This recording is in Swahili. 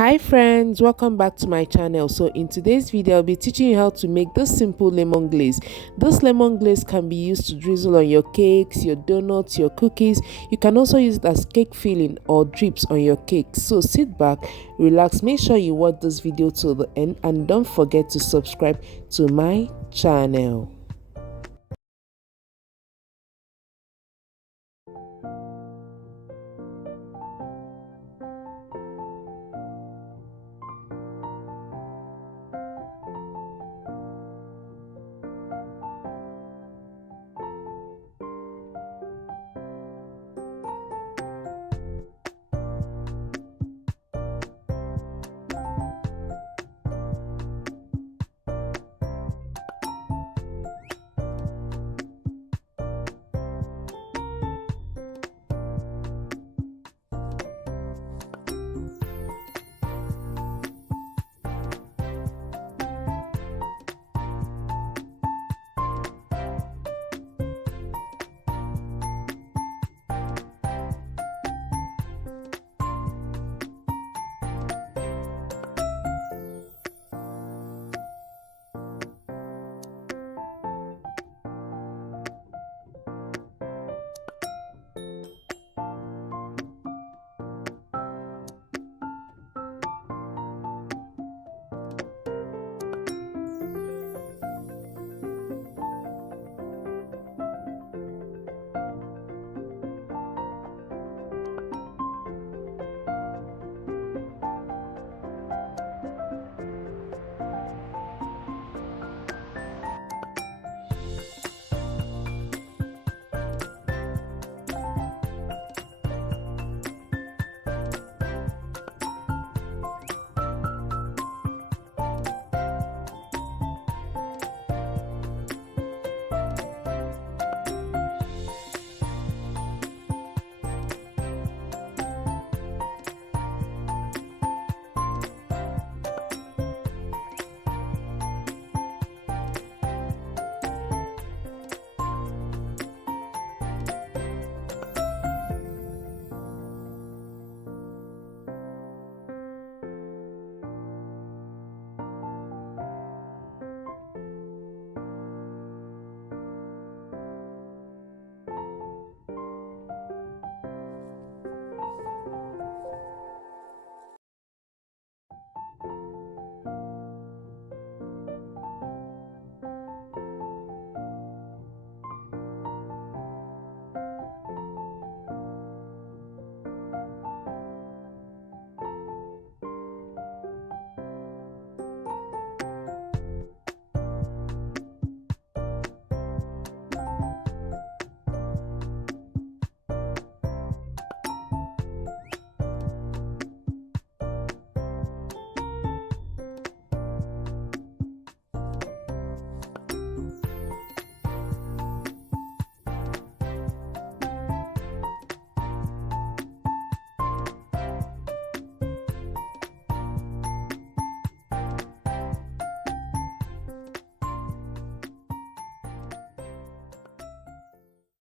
Hi friends, welcome back to my channel. So in today's video I'll be teaching you how to make this simple lemon glaze. This lemon glaze can be used to drizzle on your cakes, your donuts, your cookies. You can also use it as cake filling or drips on your cakes. So sit back, relax, make sure you watch this video till the end and don't forget to subscribe to my channel.